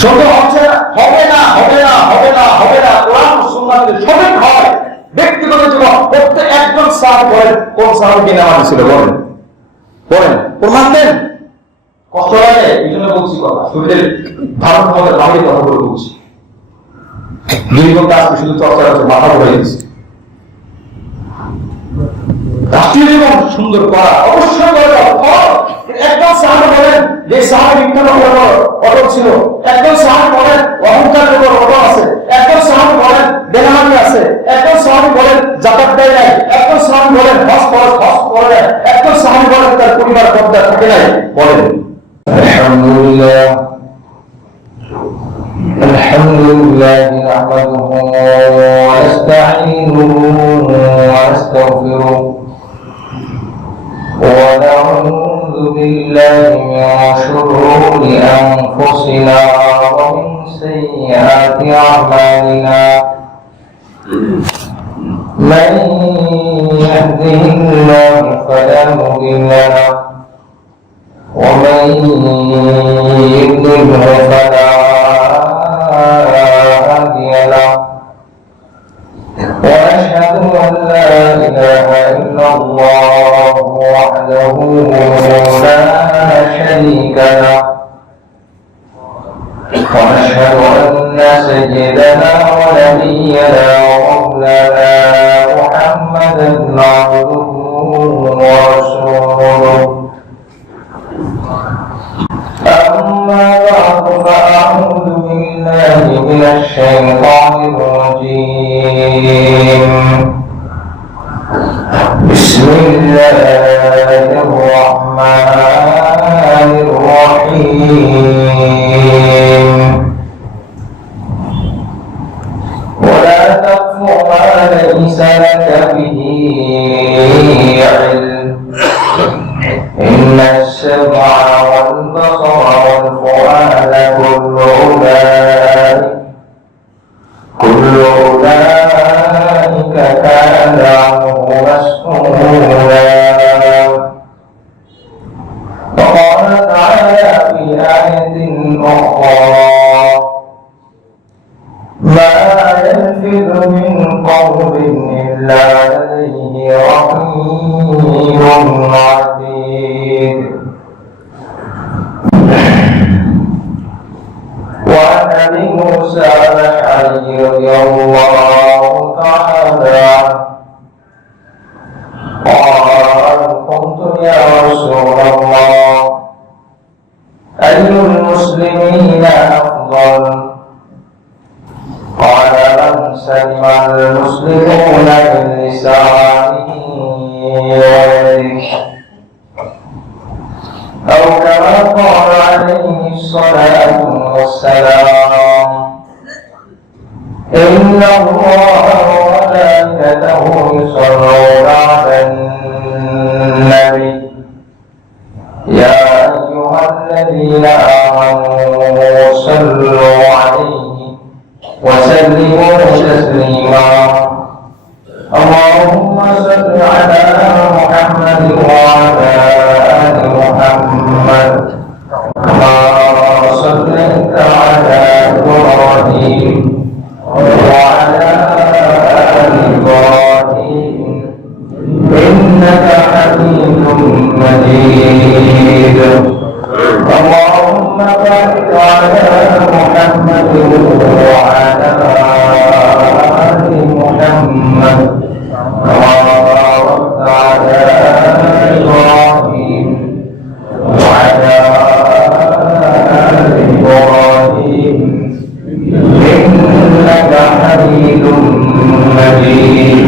শুধু হচ্ছে হবে না হবে না হবে না হবে না, কোরআন সুন্নাহ যদি সঠিক হয় ব্যক্তিগত জীবন প্রত্যেক একজন সাহাবী বলেন, কোন সাহাবী কি নামাজ ছিল বলেন বলেন, প্রমাণ দেন। কষ্ট লাগে এই জন্য বলছি কথা, শরীরের ভালো আমাদের বাইরে কথা বলে বলছি। দুই ঘন্টা আজকে শুধু চর্চা আছে, মাথা ঘুরে গেছে। রাষ্ট্রীয় জীবন সুন্দর করা অবশ্যই দরকার। একজন সাহাবী বলেন যে সাহাবী বিজ্ঞান অটল ছিল, একজন সাহাবী বলেন অহংকারের উপর অটল আছে, একজন সাহাবী বলেন বেনামাজি আছে, একজন সাহাবী বলেন যাকাত দেয় নাই, একজন সাহাবী বলেন হজ করে নাই, একজন সাহাবী বলেন তার পরিবার পর্দা থাকে নাই। বলেন আলহামদুলিল্লাহ আলহামদুলিল্লাহ নাহমাদুহু ওয়া নাস্তাঈনুহু ওয়া নাস্তাগফিরুহু ওয়া নাউযু বিল্লাহি মিন শুরুরি আনফুসিনা ওয়া মিন সাইয়্যাতি আ'মালিনা মান ইয়াহদিহিল্লাহু ফালা মুদিল্লা লাহু ومن يضلله فلا هادي له وأشهد أن لا إله إلا الله وحده لا شريك له وأشهد أن سيدنا ونبينا ومولانا محمدا عبده ورسوله. أما بعد فأعوذ بالله من الشيطان الرجيم. بسم الله الرحمن الرحيم. ولا تقف ما ليس لك به علم إن السمع والبصر والفؤاد كل أولئك كان عنه مسؤولا. وقال تعالى في آية أخرى ما يلفظ من قول إلا لديه رقيب عتيد. وعن أبي موسى الأشعري رضي الله تعالى عنه قال قلت يا رسول الله أي المسلمين أفضل؟ قال من سلم المسلمون من لسانه ويده أو كما قال عليه الصلاة والسلام إن الله وملائكته يصلون على النبي يا أيها الذين آمنوا صلوا عليه وسلموا تسليما. اللهم صل على محمد وعلى آل محمد كما صليت على إبراهيم وعلى آل إبراهيم إنك حميد مجيد. اللهم بارك على محمد وعلى آل محمد كما باركت على إبراهيم وعلى آل إبراهيم إنك حميد مجيد.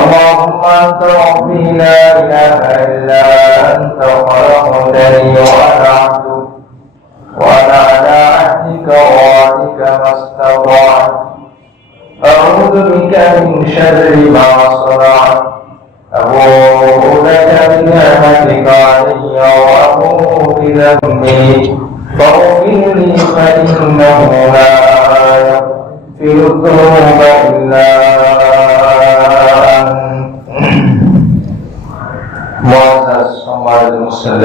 اللهم أنت ربي لا إله إلا أنت خلقتني وأنا عبدك وأنا على عهدك ووعدك ما استطعت أعوذ بك من شر ما صنعت أبوء لك بنعمتك علي وأبوء بذنبي فاغفر لي فإنه لا يغفر الذنوب إلا أنت. معزز সম্মানিত মুসলিম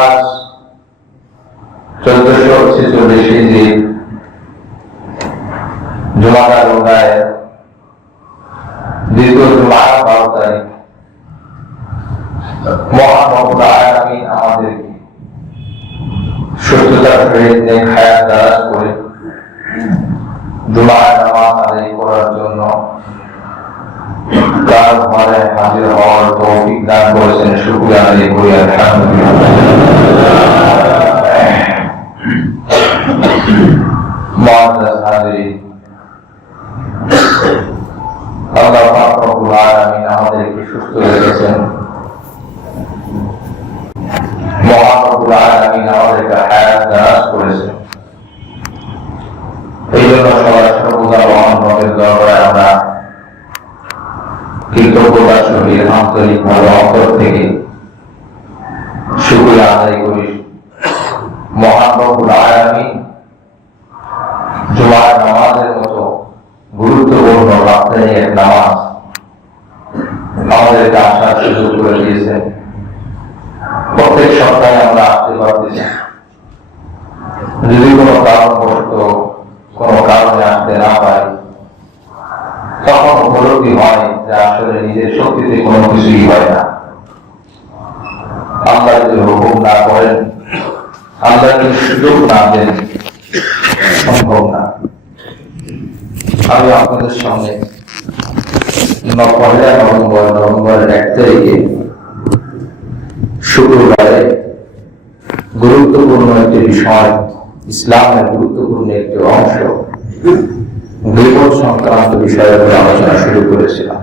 আজ 1446 হিজরি জুমাদার রোগায় দ্বিতীয় জুমা 12 তারিখ মহান রব্বুল আলামিন আমাদেরকে সুস্থতার সহিত নেক হায়াত দারাজ করে জুমার নামাজ আদায় করার জন্য তার ঘরে হাজির হওয়ার তৌফিক দান করেছেন। শুকরিয়া আদায় করি আল্লাহ পাক রব্বুল আলামিন আমাদেরকে সুস্থ রেখেছেন। মহান রব্বুল আলামিন আমাদেরকে হায়াত দারাজ করেছেন। এই জন্য সবাই সর্বদা মহান রবের দরবারে আমরা কৃতজ্ঞতার সহিত আন্তরিকভাবে অন্তর থেকে শুকরিয়া আদায় করি। মহান রব্বুল আলামিন জুমার নামাজের মতো গুরুত্বপূর্ণ রাত্রে এক নামাজ আমাদেরকে আসার সুযোগ করে দিয়েছেন। প্রত্যেক সপ্তাহে আমরা আসতে পারতেছি, যদি কোনো কারণবশত কোনো কারণে আসতে না পারি তখন উপলব্ধি হয় যে আসলে নিজের শক্তিতে কোনো কিছুই হয় না। আল্লাহ যদি হুকুম না করেন, আল্লাহ যদি সুযোগ না দেন, সম্ভব না। আমি আপনাদের সামনে নভেম্বরের 1 তারিখে শুক্রবারে গুরুত্বপূর্ণ একটি বিষয়, ইসলামের গুরুত্বপূর্ণ একটি অংশ, বিপদ সংক্রান্ত বিষয়ের উপর আলোচনা শুরু করেছিলাম।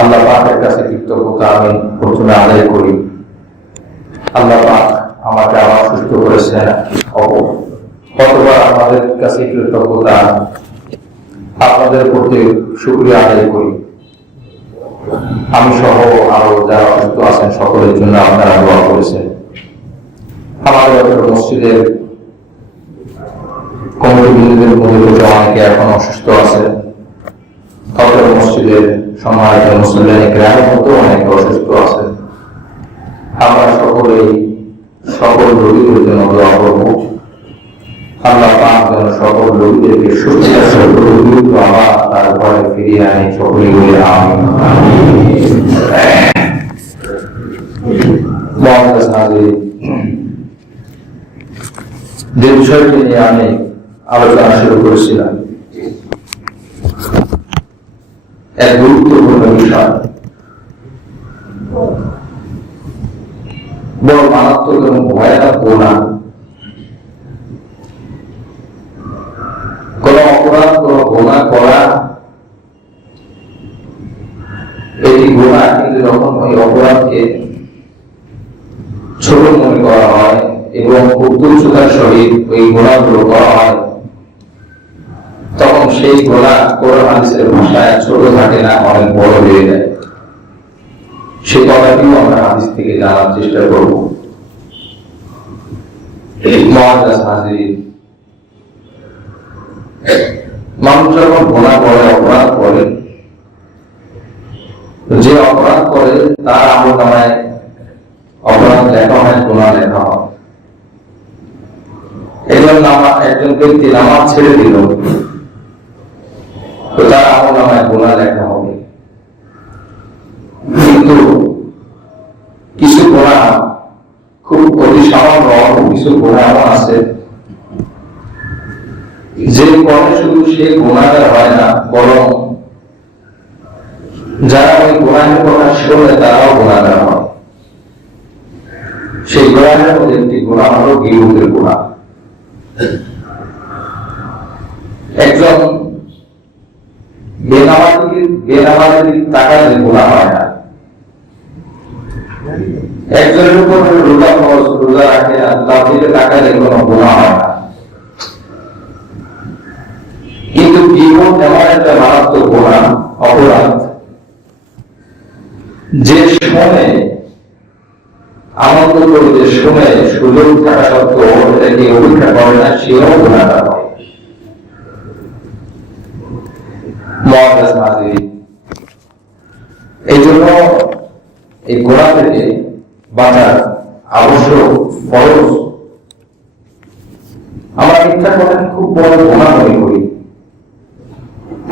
আল্লাহ পাকের কাছে কৃতজ্ঞতা আমি প্রথমে আদায় করি। আল্লাহ পাক আমাকে আবার সুস্থ করেছেন। কতবার আমাদের কাছে কৃতজ্ঞতা, আপনাদের প্রতি শুকরিয়া আদায় করি। আমি সহ আরো যারা অসুস্থ আছেন সকলের জন্য আপনারা দোয়া করেছেন। আমাদের মসজিদের কমিটির মধ্যে অনেকে এখন অসুস্থ আছে। মসজিদের সম্মানিত মুসলিম গ্রামের মধ্যে অনেকে অসুস্থ আছে। আমরা সকলেই সকল রোগীদের জন্য দোয়া করব। আল্লাহ পাক যেন সকল রোগীদেরকে সুস্থতার সহিত দ্রুত আবার তার ঘরে ফিরিয়ে আনে। সকলে বলে আমিন। যে বিষয়টি নিয়ে আমি আলোচনা শুরু করেছিলাম, এক গুরুত্বপূর্ণ বিষয়, বড় মারাত্মক এবং ভয়ানক গুনাহ। কোন অপরাধ, কোন গুনাহ করা, এটি গুনাহ, কিন্তু যখন ওই অপরাধকে ছোট মনে করা হয় এবং খুব তুচ্ছতার সহিত ওই গুনাহগুলো করা হয়, তখন সেই গুনাহ কোরআন হাদিসের ভাষায় ছোট থাকে না, অনেক বড় হয়ে যায়। সেই কথাটিও আমরা হাদিস থেকে জানার চেষ্টা করব। মানুষ যখন গুনাহ করে, অপরাধ করে, যে অপরাধ করে তার আমলনামায় অপরাধ লেখা হয়, গুনাহ লেখা হয়। একজন ব্যক্তি নামাজ ছেড়ে দিল, তো তার আমলনামায় গুনাহ লেখা হবে। কিন্তু কিছু গুনাহ খুব অতি সামান্য, কিছু গুনাহ এমন আছে যে করে শুধু সে গুনাহগার হয় না, বরং যারা ওই গুনাহের কথা শোনে তারাও গুনাহগার হয়। সেই গুনাহের মধ্যে একটি গুনাহ হলো গীবতের গুনাহ। একজন বেনামাজির টাকা যে গুনাহ হয় না, একজনের উপর রোজা রাখে না, তার দিকে টাকা দিয়ে কোনো গুনাহ হয় না। কিন্তু গীবত এমন একটা মারাত্মক গুনাহ, অপরাধ, যে শুনে আনন্দ করে, যে শুনে সুযোগ থাকা সত্ত্বেও এটাকে উপেক্ষা করে না, সেও গুনাহগার হয়। এই জন্য এই গুনাহ থেকে বাঁচার আবশ্যক, ফরজ। আমরা মিথ্যা কথা খুব বড় গোনা মনে করি।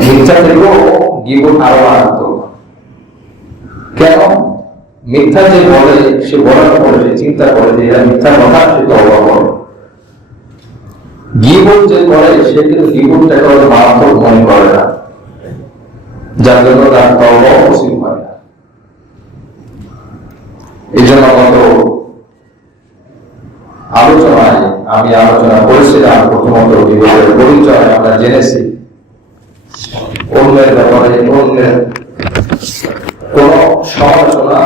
মিথ্যা থেকেও গীবত আরো মারাত্মক। কেন? মিথ্যা যে বলে, সে বলার পরে সে চিন্তা করে যে এটা মিথ্যা কথা, সে তওবা করে। গীবত যে করে, সে কিন্তু গীবতটাকে মারাত্মক মনে করে না, যার জন্য তার তওবা নসিব হয় না। এই জন্য গত আলোচনায় আমি আলোচনা করেছিলাম, প্রথমত গীবতের পরিচয় আমরা জেনেছি। অন্যের ব্যাপারে অন্যের কোন সমালোচনা,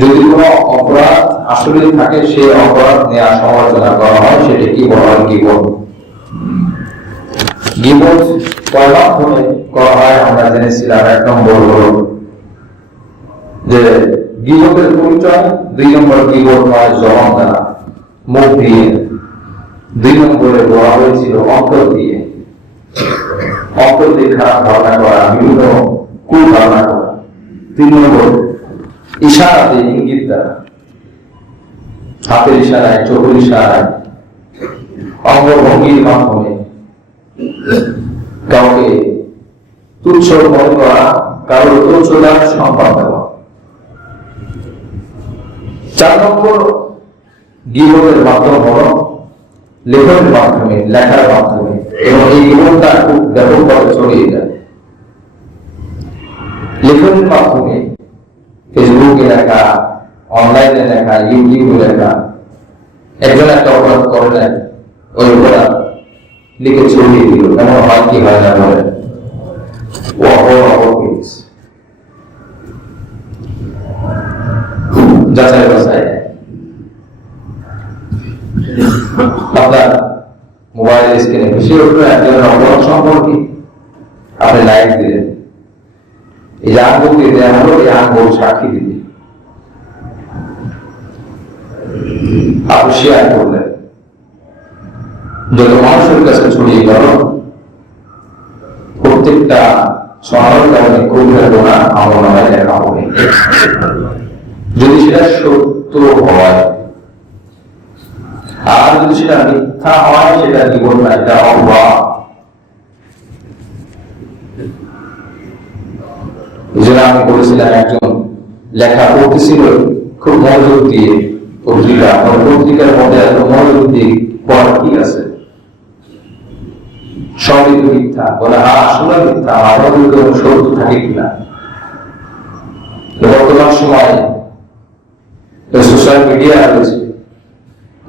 যদি কোন অপরাধ আসলে থাকে, সেই অপরাধ নিয়ে সমালোচনা করা হয়, সেটা কি বলা হয়? গীবত। গীবত কয় মাধ্যমে করা হয় আমরা জেনেছিলাম। এক নম্বর হল যে গীবতের পরিচয়, 2 নম্বর গীবত হয় জবান দ্বারা, মুখ দিয়ে। 2 নম্বরে বলা হয়েছিল অন্তর দিয়ে। অন্তর দিয়ে খারাপ ধারণা করা, বিভিন্ন কুল ধারণা করা। 3 নম্বর ইশারা দিয়ে, ইঙ্গিত দ্বারা, হাতের ইশারায়, চোখের ইশারায়, অঙ্গভঙ্গির মাধ্যমে কাউকে তুচ্ছ মনে করা, কারোর তুচ্ছতার সংবাদ দেওয়া। 4 নম্বর গীবতের মাধ্যম হল লেখনের মাধ্যমে, লেখার মাধ্যমে, এবং এই গীবতটা খুব ব্যাপকভাবে ছড়িয়ে যায়। লেখনের মাধ্যমে ফেসবুকে লেখা, অনলাইনে লেখা, ইউটিউবে লেখা। একজন একটা অপরাধ করে নেয়, ওই অপরাধ লিখে ছড়িয়ে দিল, এমন হয় কি হয় না বলে যাচাই বাছাই। আপনার মোবাইল স্ক্রিনে ভেসে উঠলো একজনের অপরাধ সম্পর্কে, আপনি লাইক দিলেন, এই যে আঙ্গুল দিয়ে দেওয়া হলো, এই আঙ্গুল সাক্ষী দিবে, আপনি শেয়ার করলেন, যত মানুষের কাছে ছড়িয়ে গেল, প্রত্যেকটা ছড়ানোর কারণে কবিরা গোনা আমল নামায় লেখা হবে। যদি সেটা সত্য হয়, আর যদি সেটা মিথ্যা হয়, সেটা জীবন না, এটা অপবাদ। এই জন্য আমি বলেছিলাম, একজন লেখা পড়তেছিল খুব মনোযোগ দিয়ে, পত্রিকার মধ্যে এত মনোযোগ দিয়ে পড়া কি আছে, সবই তো মিথ্যা। বলে হ্যাঁ, আসলে মিথ্যা, আমাদের কোনো সত্য থাকে কিনা। বর্তমান সময়ে সোশ্যাল মিডিয়া রয়েছে,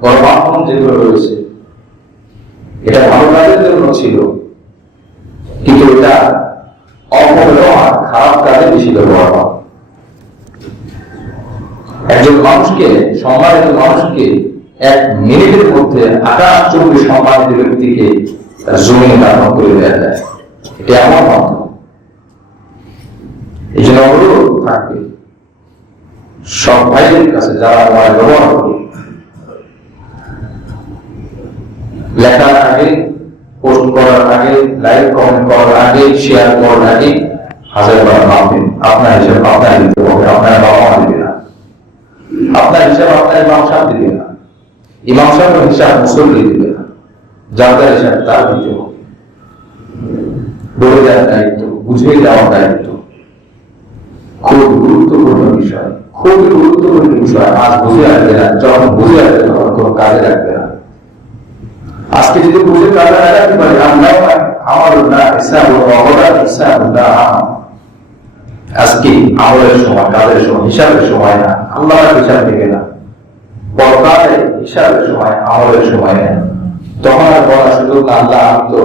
গণমাধ্যম যেগুলো রয়েছে, এটা ভালো কাজের জন্য ছিল, কিন্তু এটা অপব্যবহার, খারাপ কাজে বেশি ব্যবহার হয়। একজন মানুষকে, সম্মানিত মানুষকে 1 মিনিটের মধ্যে 28-24 সম্মানিত ব্যক্তিকে তার জমিনে দাফন করে দেওয়া যায়। এটা এমন মাধ্যম। এই জন্য অনুরোধ থাকবে সব ভাইদের কাছে, যারা মোবাইল ব্যবহার করে, লেখার আগে, পোস্ট করার আগে, লাইক কমেন্ট করার আগে, শেয়ার করার আগে 1000 বার ভাববেন। আপনার হিসাব আপনার দিতে হবে, আপনার বাবা মা দিবে না। আপনার হিসাব আপনার ইমাম সাহেব দিবে না, ইমাম সাহেবের হিসাব মুসল্লি দিবে না, যার হিসাব তার দিতে হবে। বলে দেওয়ার দায়িত্ব, বুঝিয়ে দেওয়ার দায়িত্ব খুব গুরুত্বপূর্ণ বিষয়, খুব গুরুত্বপূর্ণ বিষয়। আজ বুঝে আসবে না, যখন বুঝে আসবে তখন কোন কাজে লাগবে না। আজকে যদি বুঝে কাজে লাগাতে পারি, আজকে আমলের সময়, কাজের সময়, হিসাবের সময় না। আল্লাহ হিসাব দেবে না, পরকালে হিসাবের সময়, আমলের সময় না। তখন আর বলার সুযোগ না, আল্লাহ আমি তো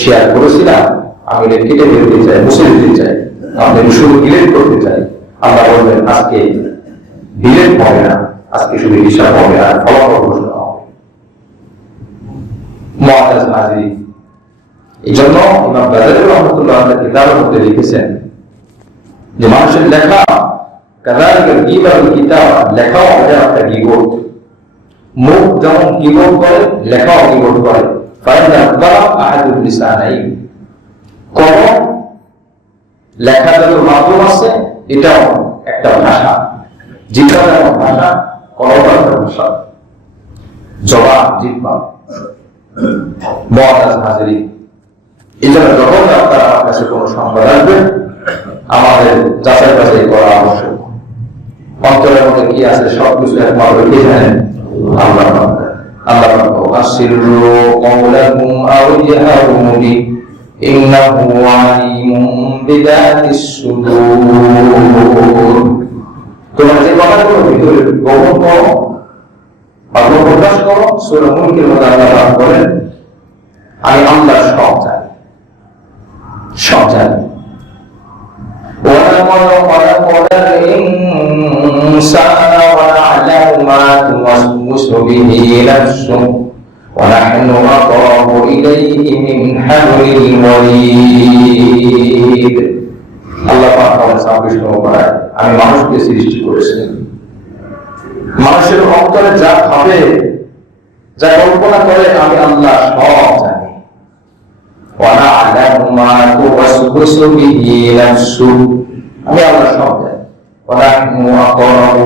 শেয়ার করেছিলাম, আমি এটা কেটে দিতে চাই, মুছে দিতে চাই, আপনি শুধু ডিলেট করতে চাই। আল্লাহ বলবেন আজকে ডিলেট হবে না, আজকে শুধু হিসাব হবে, আর ফলাফল ঘোষণা হবে। মুআতাজ হাজির। এই জন্য ইমাম গাজ্জালী রাহমাতুল্লাহ আলাইহি কিতাবের মধ্যে লিখেছেন যে মানুষের লেখা, কাযালিকা গীবাতুল কিতাব, লেখাও এটা একটা গীবত। মুখ যেমন গীবত করে, লেখাও গীবত করে। ফাইদা দারা আহাদুল লিসানাইন, কলম লেখা যত মাধ্যম আছে, এটাও একটা ভাষা। জিহ্বা এমন ভাষা, কলবার ভাষা, জবান জিহ্বা মুআজ্জাজ হাজিরিন। এই জন্য যখন আপনার আমার কাছে কোনো সংবাদ আসবে আমাদের যাচাই বাছাই করা আবশ্যক। অন্তরের মধ্যে কি আছে সবকিছু একমাত্র কে জানেন? আল্লাহ। আল্লাহ আসিরু কওলাকুম আও জাহারু বি ইন্নাহু আলিমুম বিযাতিস সুদূর। তোমরা যে কথাগুলো ভিতরে গোপন করো অথবা প্রকাশ করো, সূরা মুলকের মধ্যে আল্লাহ বলেন আমি আল্লাহ সব জানি, সব জানি। وَلَقَدْ خَلَقْنَا الْإِنسَانَ وَنَعْلَمُ مَا تُوَسْوِسُ بِهِ نَفْسُهُ وَنَحْنُ أَقْرَبُ إِلَيْهِ مِنْ حَبْلِ الْوَرِيدِ। আল্লাহ পাক বলেন 26 নম্বর আয়াত, আমি মানুষকে সৃষ্টি করেছি, মানুষের অন্তরে যা ভাবে যা কল্পনা করে আমি আল্লাহ সব জানি। وَنَعْلَمُ مَا تُوَسْوِسُ بِهِ نَفْسُهُ আমি আল্লাহ সব জানি। وَنَحْنُ أَقْرَبُ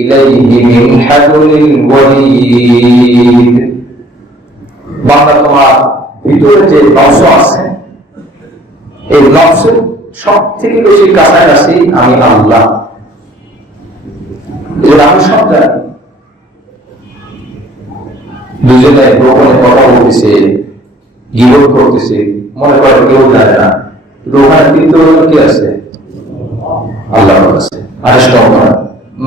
إِلَيْهِ مِنْ حَبْلِ الْوَرِيدِ। বান্দা তোমার ভিতরে যে নফস আছে এই নফসের সব থেকে বেশি কাছাকাছি আমি আল্লাহ। আমি সব জানি। দুজনে গোপনে কথা বলতেছে, গিবত করতেছে, মনে করে কেউ জানে না, ওখানে কিন্তু কি আছে? আল্লাহ আছে। 28 নম্বর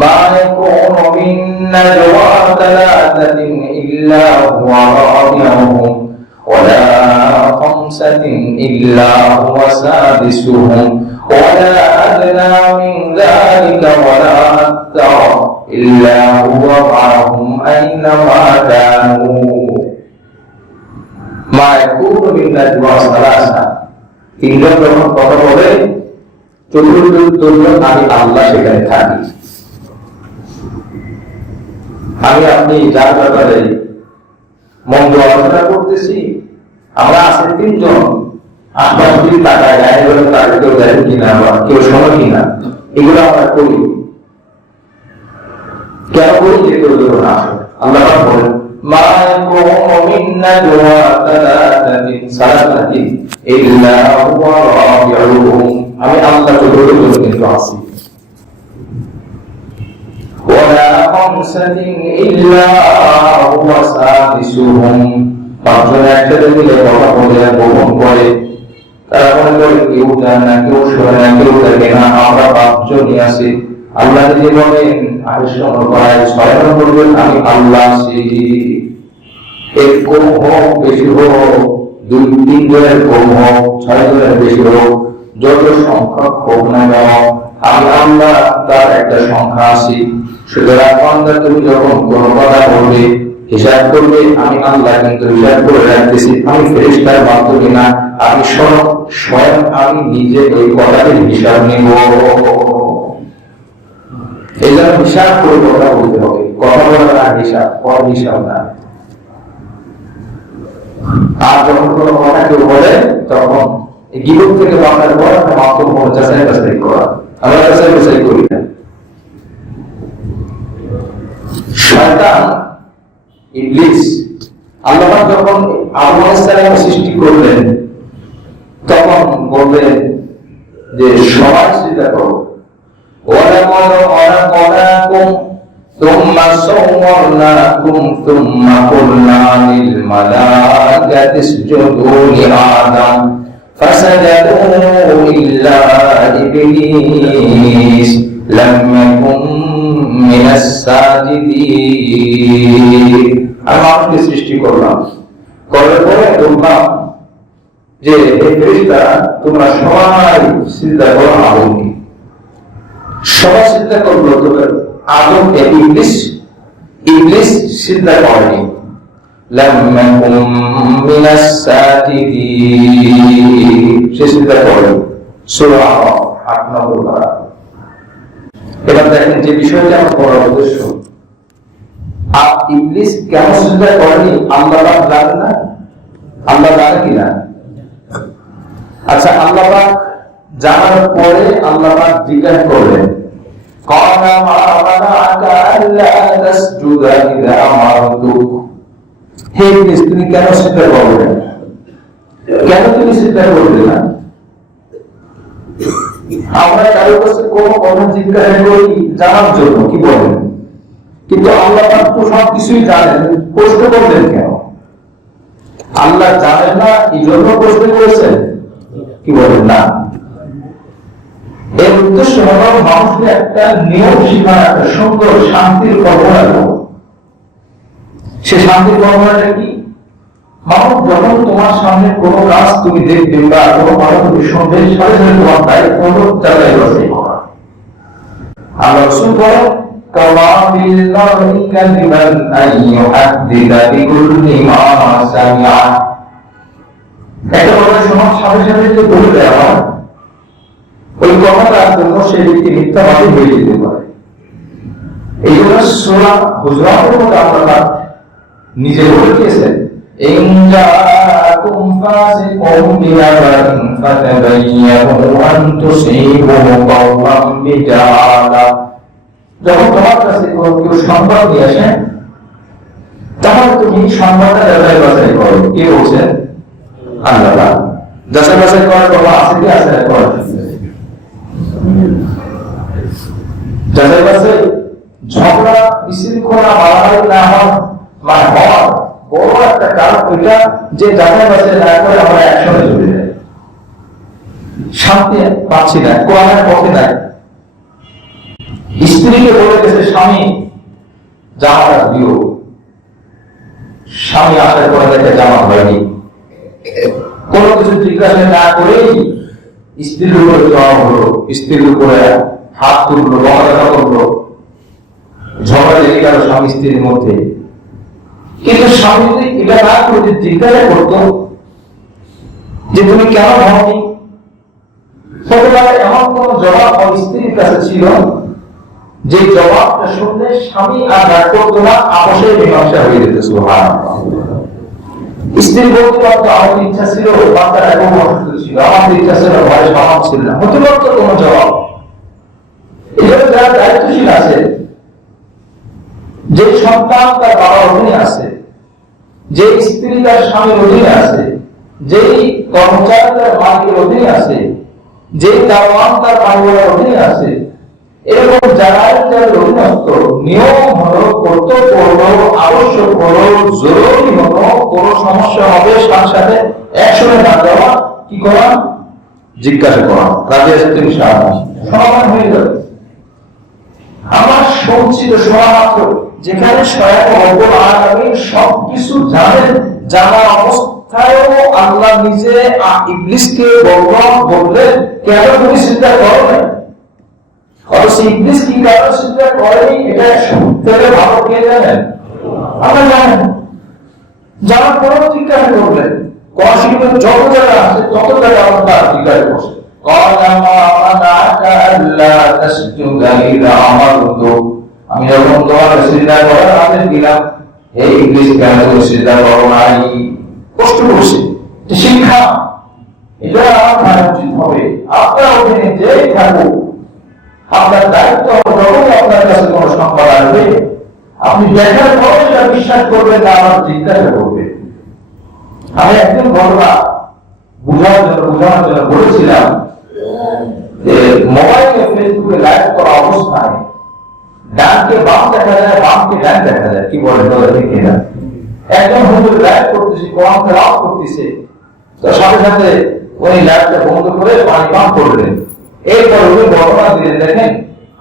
মা ইয়াকুনু মিন নাজওয়া তালাতাতিন ইল্লা হুয়া রাবিউহুম ওয়ালা খামসাতিন ইল্লা হুয়া সাদিসুহুম ওয়ালা আদনা মিন যালিকা ওয়ালা আকতার ইল্লা হুয়া মা'হুম আইনামা কানু। মা ইয়াকুনু মিন নাজওয়া সালাসা, তিনজন যখন কথা বলে চতুর্থ আমি আল্লাহ সেখানে থাকি। আমি আপনি যার ব্যাপারে মন্দ আলোচনা করতেছি, আমরা আছি তিনজন, আশপাশ যদি তাকায় গায়ে বলে তাকে কেউ দেখে কিনা বা কেউ শোনো কিনা, এগুলো আমরা করি। কেন করি? যে কেউ যেন না আসে। আল্লাহ বলেন মা ইয়াকুনু মিন নাজওয়া সালাসাতিন ইল্লা হুয়া রাবিউহুম, আমি আল্লাহ চতুর্থ কিন্তু আছি। ওয়ালা খামসাতিন ইল্লা হুয়া সাদিসুহুম, পাঁচজন একসাথে মিলে কথা বলে গোপন করে, তারা মনে করে কেউ জানে না, কেউ শোনে না, কেউ দেখে না, আমরা পাঁচজনই আছি। আল্লাহ যদি বলেন 28 নম্বর আয়াত 6 নম্বর বলেন আমি আল্লাহ আছি। এর কম হোক বেশি হোক, 2-3 জনের কম হোক 6 জনের বেশি হোক, যত সংখ্যক হোক না কেন আমি আল্লাহ তার একটা সংখ্যা আছি। সুতরাং বান্দা তুমি যখন কোনো কথা বলবে হিসাব করবে আমি আল্লাহ কিন্তু হিসাব করে রাখতেছি, আমি ফেরেশতার মাধ্যমে না, আমি স্বয়ং আমি নিজে ওই কথাটির হিসাব নিব। এই জন্য হিসাব করে কথা বলতে হবে, কথা বলার আর হিসাব, পর হিসাব না। আর যখন কোনো কথা কেউ বলে তখন গিবত থেকে বাঁচার পর একটা মাধ্যম যাচাই বাছাই করা, আমরা যাচাই বাছাই করি না। শয়তান ইবলিস আল্লাহ যখন আদম আলাইহিস সালাম সৃষ্টি করলেন তখন বললেন যে সবাই চিন্তা করো, ওয়ালাকাদ খলাকনাকুম সুম্মা সাওয়ারনাকুম সুম্মা কুলনা লিল মালাইকাতি ইসজুদু লি আদম ফাসাজাদু ইল্লা ইবলিস লাম ইয়াকুন মিনাস সাজিদিন। আমি মানুষকে সৃষ্টি করলাম, করার পরে বললাম যে হে ফেরেশতারা তোমরা সবাই সিজদা করো আদমকে। সবাই সিজদা করলো, তবে আদম ইবলিস সিজদা করেনি। লাম ইয়াকুন মিনাস সাজিদিন, সে সিজদা করেনি। সূরা 8 নম্বর পারা। এবার দেখেন যে বিষয়টা আমার বড় উদ্দেশ্য, আর ইবলিস কেন সিজদা করেনি আল্লাহ পাক জানেন না? আল্লাহ জানে কিনা? আচ্ছা, আল্লাহ পাক জানার পরে আল্লাহ পাক জিজ্ঞাসা করলেন قال ما منعك ألا تسجد إذا أمرتك হে ইবলিস তুমি কেন সিজদা করবে না কেন তুমি সিজদা করবে না আমরা কারো কাছে কোনো কথা জিজ্ঞাসা করি জানার জন্য কি বলেন কিন্তু আল্লাহ পাক তো সব কিছুই জানেন প্রশ্ন করলেন কেন আল্লাহ জানেন না এই জন্য প্রশ্ন করেছেন কি বলেন না এর উদ্দেশ্য হলো মানুষকে একটা নিয়ম শিখা একটা সুন্দর শান্তির কল্পনা দেওয়া সে শান্তির কল্পনাটা কি মানুষ যখন তোমার সামনে কোনো কাজ তুমি দেখবে বা কোনো কথা তুমি শুনবে সাথে সাথে তোমার দায়িত্ব হলো যাচাই বাছাই করা আল্লাহ রাসূল বলেন কামা বিল্লাহি কালিমান আইয়ুহাদ্দিদা বিকুল্লি মা সামিআ একটা কথা শোনার সাথে সাথে যে বলে দেওয়া হয় ওই কথাটার জন্য সে ব্যক্তি মিথ্যাবাদী হয়ে যেতে পারে এই জন্য সূরা হুজুরাতের মধ্যে আল্লাহ নিজে বলে দিয়েছেন ইন জাআকুম ফাসিকুম বিনাবাইন ফাতাবাইয়ানু আন তুসিবু কওমান বিজাহালা যখন তোমার কাছে কেউ সংবাদ নিয়ে আসে তখন তুমি সংবাদটা যাচাই বাছাই করো কে বলছেন আল্লাহ যাচাই বাছাই করার কথা আছে কি আছে করা যাচাই বাছাই ঝগড়া বিশৃঙ্খলা মারামারি না হওয়ার মানে হওয়ার বড় একটা কারণ ওইটা যে যাচাই বাছাই না করে আমরা একসঙ্গে চলে যাই শান্তি পাচ্ছি না কোরআনের পথে নাই স্ত্রীকে বলে গেছে স্বামী জামাটা দিও স্বামী আসার পরে দেখে জামা হয়নি কোনো কিছু জিজ্ঞাসা না করেই স্ত্রীর উপরে জড়ানো হলো স্ত্রীর উপরে হাত তুললো বকাঝকা করলো ঝগড়া লেগে গেল স্বামী স্ত্রীর মধ্যে কিন্তু স্বামী যদি এটা না করে জিজ্ঞাসা করতো যে তুমি কেন হওনি ছোটবেলায় এমন কোন জবাব স্ত্রীর কাছে ছিল যে জবাবটা শুনলে স্বামী আর রাগ করতো না আপোষে মীমাংসা হয়ে যেত সুবহানাল্লাহ স্ত্রী বলতে পারতো আমার ইচ্ছা ছিল বাচ্চাটা এখন অসুস্থ ছিল আমার ইচ্ছা ছিল ঘরে স্বভাব ছিল না হতে পারতো কোনো জবাব এভাবে যারা দায়িত্বশীল আছে যে সন্তান তার বাবার অধীনে আছে যে স্ত্রী তার স্বামীর অধীনে আছে যেই কর্মচারী তার মালিকের অধীনে আছে যেই দাওয়ান তার পরিবারের অধীনে আছে এরকম যারাই যার অধীনস্থ নিয়ম হলো কর্তব্য হলো আবশ্যক হলো জরুরি হলো কোন সমস্যা হবে সাথে সাথে একসঙ্গে না যাওয়া কি করা জিজ্ঞাসা করা রাজি আছে তুমি সমাধান হয়ে যাবে আমার সঞ্চিত শোনা মাত্র যেখানে স্বয়ং রব্বুল আলামিন সবকিছু জানেন জানা অবস্থায়ও আল্লাহ নিজে ইবলিসকে বললেন কেন তুমি চিন্তা করো না অথচ ইবলিস কি কারণে চিন্তা করেনি এটা সত্যি ভালো কে জানেন আমরা জানেন জানার পরেও জিজ্ঞাসা করলেন কোরআনে যত জায়গা আছে তত জায়গা আমরা জিজ্ঞাসা করছি আমি যখন তোমার সিজদা করার আদেশ দিলাম হে ইবলিস কেন তুমি সিজদা করো নাই কষ্ট করছে শিক্ষা এটা আমার উচিত হবে আপনার অধীনে যেই থাকুক আপনার দায়িত্ব যখন আপনার কাছে কোনো সংবাদ আসবে আপনি দেখার পরে সেটা বিশ্বাস করবেন না আমার জিজ্ঞাসা করবেন আমি একদিন ঘটনা বোঝানোর জন্য বলেছিলাম যে মোবাইলে ফেসবুকে লাইভ করা অবস্থায় ডানকে বাম দেখা যায় বামকে ডান দেখা যায় কি বলে ঠিক না একজন হুজুর লাইভ করতেছে কোরআন তেলাওয়াত করতেছে তো সাথে সাথে উনি লাইভটা বন্ধ করে পানি পান করলেন এরপর উনি বর্ণনা দিলেন দেখেন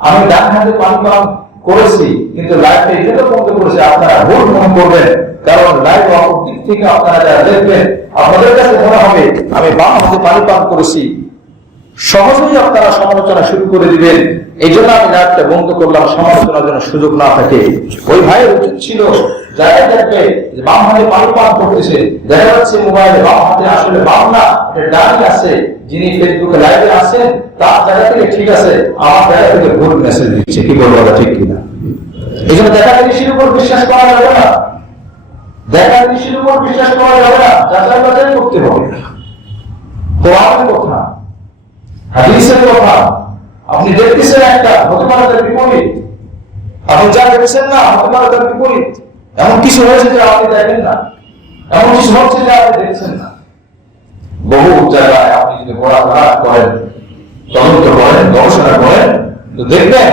আমি ডান হাতে পানি পান করেছি কিন্তু লাইভটা এটা বন্ধ করেছে আপনারা ভুল মনে করবেন কারণ লাইভ অপর দিক থেকে আপনারা যারা দেখবেন আপনাদের কাছে মনে হবে আমি বাম হাতে পানি পান করেছি সহজেই আপনারা সমালোচনা শুরু করে দিবেন এই জন্য আমি লাইভটা বন্ধ করলাম সমালোচনার জন্য সুযোগ না থাকে ওই ভাইয়ের উচিত ছিল যারা দেখবে যে বাম হাতে পানি পান করতেছে দেখা যাচ্ছে মোবাইলে বাম হাতে আসলে বাম না এটা ডানই আছে যিনি ফেসবুকে লাইভে আছেন তার জায়গা থেকে ঠিক আছে আমার জায়গা থেকে ভুল মেসেজ দিচ্ছে কি বলবো ঠিক কিনা এই জন্য দেখা জিনিসের উপর বিশ্বাস করা যাবে না দেখা জিনিসের উপর বিশ্বাস করা যাবে না যাচাই বাছাই করতে হবে কোরআনের কথা হাদিসের কথা আপনি দেখতেছেন একটা, হতে পারে তার বিপরীত। আপনি যা দেখছেন না, হতে পারে তার বিপরীত। এমন কিছু হয়েছে যে আপনি দেখেন না, এমন কিছু হচ্ছে যে আপনি দেখছেন না। বহু জায়গায় আপনি যদি পড়াশোনা করেন, তদন্ত করেন, গবেষণা করেন, তো দেখবেন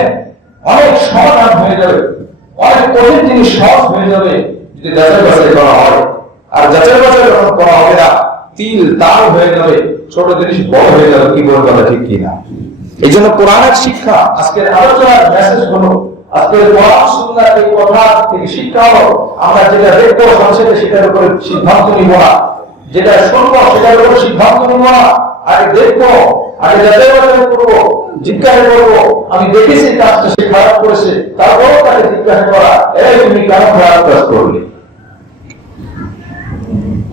অনেক সমাধান হয়ে যাবে, অনেক কঠিন জিনিস সহজ হয়ে যাবে যদি যাচাই বাছাই করা হয়। আর যাচাই বাছাই যখন করা হবে না, তিল তাল হয়ে যাবে, ছোট জিনিস বড় হয়ে যাবে, কি বলে বলা ঠিক কিনা। এই জন্য কোরআনের শিক্ষা, আজকের আলোচনার মেসেজ হলো, আজকের কোরআন সুন্নাহর এই কথা থেকে শিক্ষা হলো, আমরা যেটা দেখবো সংসদে সেটার উপরে সিদ্ধান্ত নিব না, যেটা শুনবো সেটার উপর সিদ্ধান্ত নিব না। আগে দেখবো, আগে যাচাই বাছাই করবো, জিজ্ঞাসা করবো, আমি দেখেছি কাজটা সে খারাপ করেছে, তারপরও তাকে জিজ্ঞাসা করা, এরাই তুমি কেন খারাপ কাজ করলে।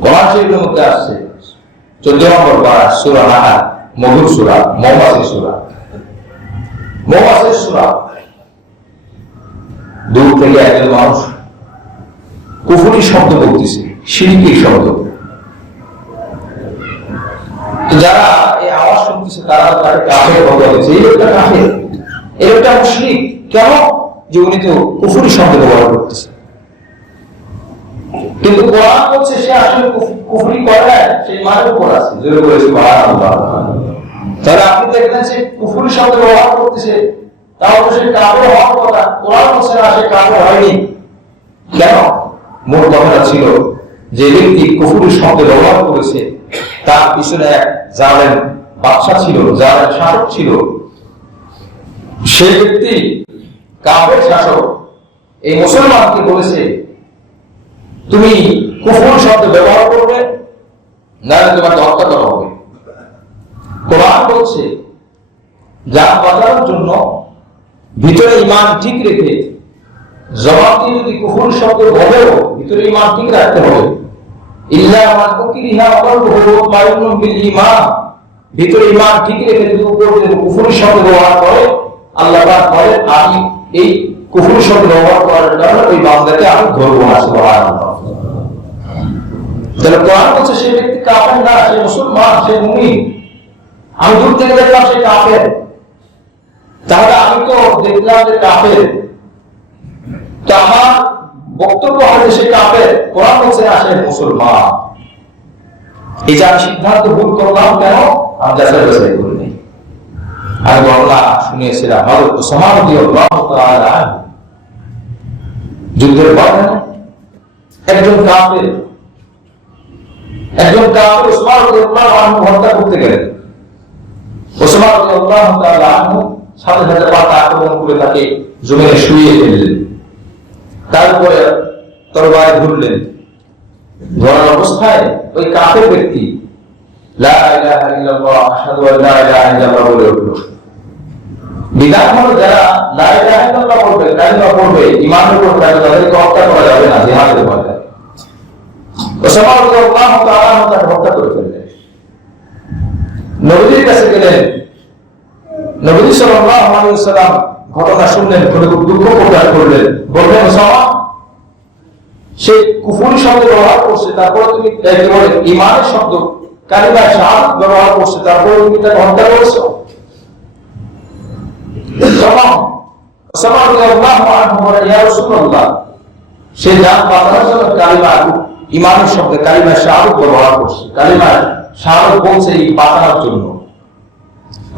কোরআন শরীফের মধ্যে আসছে 14 নম্বর পারা সূরা নাহাল, মধুর সূরা, মৌমাছির সূরা। মৌমাছির সূরা। দূর থেকে একজন মানুষ কুফরি শব্দ বলতেছে, শিরকি শব্দ। যারা এই আওয়াজ শুনতেছে তারা তাকে কাফের বলা হয়েছে, এই লোকটা কাফের, এই লোকটা মুশরিক। কেন? যে উনি তো কুফরি শব্দ ব্যবহার করতেছে। কিন্তু কোরআন বলছে সে আসলে কুফরি করে না, সে ইমানের উপর আছে। জোরে বলে সুবহানাল্লাহ। তাহলে আপনি দেখলেন সে কুফরি শব্দ ব্যবহার করতেছে, তাহলে সে কাফের হওয়ার কথা। কোরআন বলছে না, সে কাফের হয়নি। কেন? মূল কথাটা ছিল যে ব্যক্তি কুফরি শব্দ ব্যবহার করেছে তার পিছনে এক জালেম বাদশা ছিল, জালেম শাসক ছিল। সেই ব্যক্তি কাফের শাসক এই মুসলমানকে বলেছে, তুমি কুফর শব্দ ব্যবহার করবে, নাহলে তোমাকে হত্যা করা হবে। কোরআন বলছে যান বাঁচানোর জন্য ভিতরে ঈমান ঠিক রেখে জবাব দিয়ে যদি কুফর শব্দ বলেও ভিতরে ঈমান ঠিক রাখতে হবে। ইল্লা মান উকরিহা কলবুহু মুতমাইন্নুন বিল ঈমান, ভিতরে ঈমান ঠিক রেখে যদি উপর দিয়ে কুফর শব্দ ব্যবহার করে, আল্লাহ পাক বলেন আমি এই কুফর শব্দ ব্যবহার করার কারণে ওই বান্দাকে আমি ধরবো না। সুবহানাল্লাহ। তাহলে কোরআন বলছে সে ব্যক্তি কাফের না, সে মুসলমান, সে মুমিন। আমি দূর থেকে দেখলাম সে কাফের, তাহলে আমি তো দেখলাম যে কাফের, তো আমার বক্তব্য হবে সে কাফের। কোরআন বলছে না, সে মুসলমান। এই যে আমি সিদ্ধান্ত ভুল করলাম, কেন? আমি যাচাই বাছাই করিনি। আমি বর্ণনা শুনিয়েছিলাম হযরত উসামা রাদিয়াল্লাহু তাআলা যুদ্ধের ময়দানে একজন কাফের উসমান রাদিয়াল্লাহু আনহু হত্যা করতে গেলেন। উসমান রাদিয়াল্লাহু তাআলা আনহু সাথে সাথে পাতা আক্রমণ করে তাকে জমিনে শুইয়ে ফেললেন, তারপরে তরবারি ধরলেন। ধরার অবস্থায় ওই কাফের ব্যক্তি লা ইলাহা ইল্লাল্লাহ আশহাদু আল্লা ইলাহা ইল্লাল্লাহ বলে উঠল। বিধান হলো যারা লা ইলাহা ইল্লাল্লাহ বলবে, কালিমা পড়বে, ঈমানের উপর থাকবে, তাদেরকে হত্যা করা যাবে না জিহাদের ময়দানে। উসামা রাদিয়াল্লাহু তাআলা তাকে হত্যা করে ফেললেন। নবীর কাছে গেলেন, নবী সাল্লাল্লাহু আলাইহি ওয়াসাল্লাম ঘটনা শুনলেন, খুব দুঃখ প্রকাশ করলেন। বললেন উসামা সে কুফরি শব্দ ব্যবহার করছে, তারপরে তুমি একেবারে ঈমানের শব্দ কালিমা শাহাদাত ব্যবহার করছে, তারপরে তুমি তাকে হত্যা করেছো। তখন উসামা রাদিয়াল্লাহু আনহু বলেন, ইয়া রাসূলুল্লাহ সে জান বাঁচানোর জন্য কালিমা ঈমানের শব্দ কালিমা শাহাদাত ব্যবহার করছে, কালিমা শাহাদাত বলছে এই বাঁচানোর জন্য।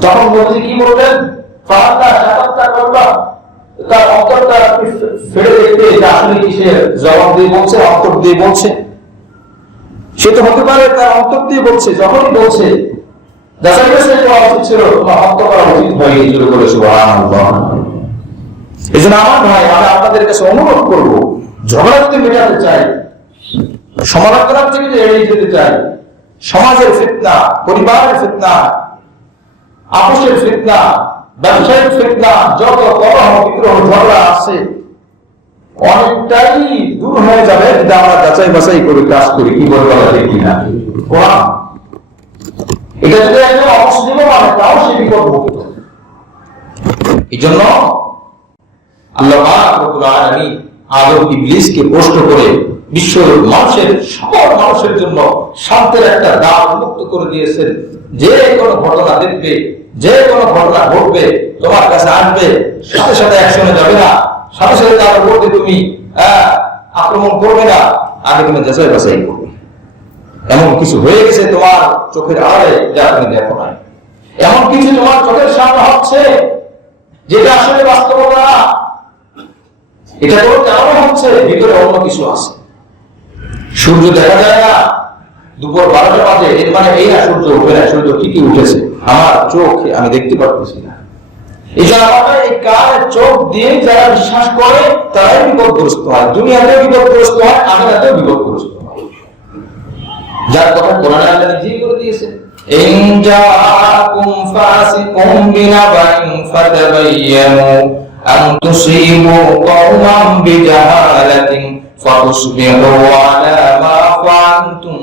তখন নবীজি কি বললেন? ফাআল্লা শাহাদাতটা করবা, তার অন্তরটা ফেলে দেখতে যে আসলে কি সে জবাব দিয়ে বলছে, অন্তর দিয়ে বলছে। সে তো হতে পারে তার অন্তর দিয়ে বলছে, যখনই বলছে যাচাই বাছাই করা উচিত ছিল, তোমার হত্যা করা উচিত হয়নি। শুরু করে সুবহানাল্লাহ। এই জন্য আমার ভাই, আমি আপনাদের কাছে অনুরোধ করবো, ঝগড়া যদি মেটাতে চাই, সমালোচনা থেকে যদি এড়িয়ে যেতে চাই, সমাজের ফিতনা, পরিবারের ফিতনা, আপোষের ফিতনা, ব্যবসায়িক ফিতনা, যত কলহ বিগ্রহ ঝগড়া আছে অনেকটাই দূর হয়ে যাবে যদি আমরা যাচাই বাছাই করে কাজ করি। কি বলবো ঠিক না? কোরআন এটা যদি একজন অমুসলিম মানে তাও সে বিপদমুক্ত। এই জন্য আল্লাহ পাক রব্বুল আলামিন আদম ইবলিসকে প্রশ্ন করে বিশ্ব মানুষের সকল মানুষের জন্য শান্তির একটা দ্বার উন্মুক্ত করে দিয়েছেন। যে কোনো ঘটনা দেখবে, যে কোনো ঘটনা ঘটবে, তোমার কাছে আসবে, সাথে সাথে অ্যাকশনে যাবে না, সাথে সাথে তার উপর দিয়ে তুমি আক্রমণ করবে না, আগে তুমি যাচাই বাছাই করবে। এমন কিছু হয়ে গেছে তোমার চোখের আড়ালে যা তুমি দেখো না, এমন কিছু তোমার চোখের সামনে হচ্ছে যেটা আসলে বাস্তবতা না, এটা কোনো কারণ হচ্ছে ভিতরে অন্য কিছু আছে। সূর্য দেখা যায় না, দুপুর 12টা বাজে, এর মানে এই না সূর্য উঠে না, সূর্য ঠিকই উঠেছে, আমার চোখে আমি দেখতে পারতেছি না। এই জন্য আমাদের এই কানের চোখ দিয়ে যারা বিশ্বাস করে তারাই বিপদগ্রস্ত হয়, দুনিয়াতেও বিপদগ্রস্ত হয়, আখিরাতেও বিপদগ্রস্ত হয়। যার কথা কোরআনে আল্লাহ নিজেই করে দিয়েছে, ইন জাআকুম ফাসিকুম বিনাবাইন ফাতাবায়ানু আন তুসিবু কওমান বিজাহালাতিন ফাতুসবিহু আলা মা ফাআলতুম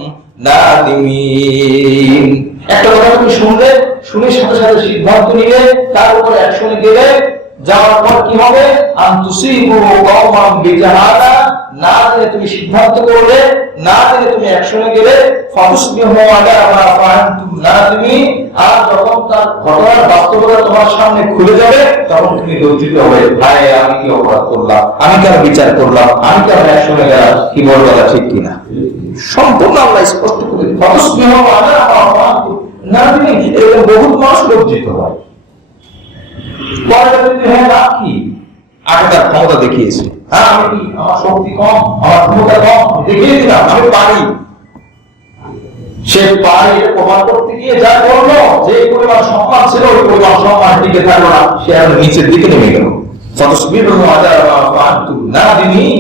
নাদিমিন। একটা কথা তুমি শুনলে, শুনে সাথে সাথে সিদ্ধান্ত নিলে, তার উপর অ্যাকশনে গেলে, যাওয়ার পর কি হবে? আন তুসিবু কওমান বিজাহালা, না জেনে তুমি সিদ্ধান্ত করলে, না জেনে তুমি অ্যাকশনে গেলে, ফাতুসবিহু আলা মা ফাআলতুম নাদিমিন। আর যখন তার ঘটনার বাস্তবতা তোমার সামনে খুলে যাবে, তখন তুমি লজ্জিত হবে, হায় আমি কি অপরাধ করলাম, আমি কেন বিচার করলাম, আমি কেন অ্যাকশনে গেলাম, কি বলবো ঠিক কিনা। সম্পূর্ণ আল্লাহ স্পষ্ট করে ফাতুসবিহু আলা মা ফাআলতুম নাদিমিন। এরকম বহুত মানুষ লজ্জিত হয়। কি আগে তার ক্ষমতা দেখিয়েছে, হ্যাঁ আমি কি, আমার শক্তি কম, আমার ক্ষমতা কম, দেখিয়ে দিলাম আমি পারি। সে পারি প্রমাণ করতে গিয়ে যা করলো, যে পরিমাণ সম্মান ছিল ওই পরিমাণ সম্মান টিকে থাকলো না, সে আর নিচের দিকে নেমে গেল। ফাতুসবিহু আলা মা ফাআলতুম নাদিমিন।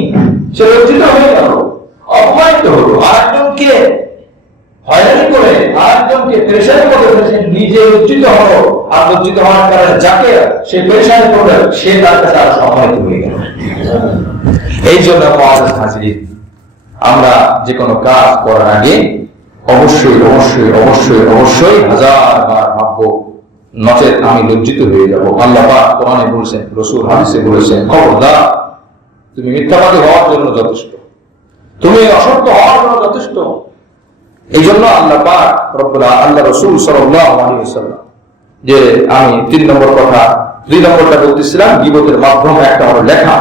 সে লজ্জিত হয়ে গেল, অপমানিত হলো, আরেকজনকে হয়রানি করে, আরেকজনকে পেরেশানি করে ফেলেছে, নিজে লজ্জিত হলো, আর লজ্জিত হওয়ার কারণে যাকে সে পেরেশানি করবে সে তার কাছে আরো সম্মানিত হয়ে গেল। এই জন্য আমরা যে কোনো কাজ করার আগে অবশ্যই অবশ্যই অবশ্যই অবশ্যই হাজারবার ভাববো, নচেত আমি লজ্জিত হয়ে যাব। আল্লাহ পাক কোরআনে বলেছেন, রাসূল হাদিসে বলেছেন, খবরদার তুমি মিথ্যাবাদী হওয়ার জন্য যথেষ্ট, তুমি অসত্য হওয়ার জন্য যথেষ্ট। এই জন্য আল্লাহ পাক আল্লাহ রাসূল সাল্লাল্লাহু আলাইহি ওয়াসাল্লাম, যে আমি 3 নম্বর কথা, 2 নম্বরটা বলতেছিলাম গীবতের মাধ্যম, একটা হলো লেখা।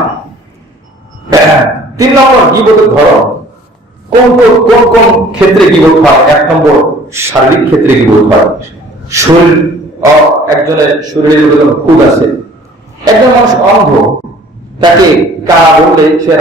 3 নম্বর গীবতের ধরন, কোন কোন কোন ক্ষেত্রে গীবত হয়? 1 নম্বর শারীরিক ক্ষেত্রে গীবত হয়। শরীর, একজনের শরীরে যখন খুদ আছে, একজন মানুষ অন্ধ, তাকে কানা বললে সে